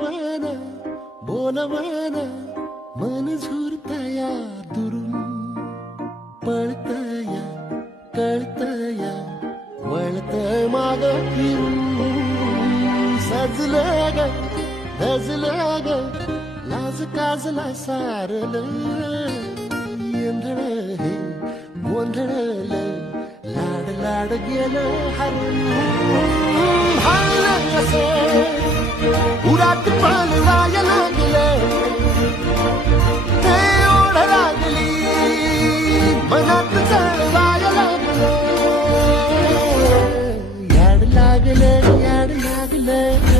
मन बोल मन मन झुरतया दुरून पळतया कळतया वळतय माग फिरून सजलं ग धजलं ग लाज काजला सारलं येंधळ हे गोंधळलं लाड लाड गेलं हरून भांगलं असं उरात पळवाया लागलं ते ओढ लागली मनात चळवाया लागलं याड लागलं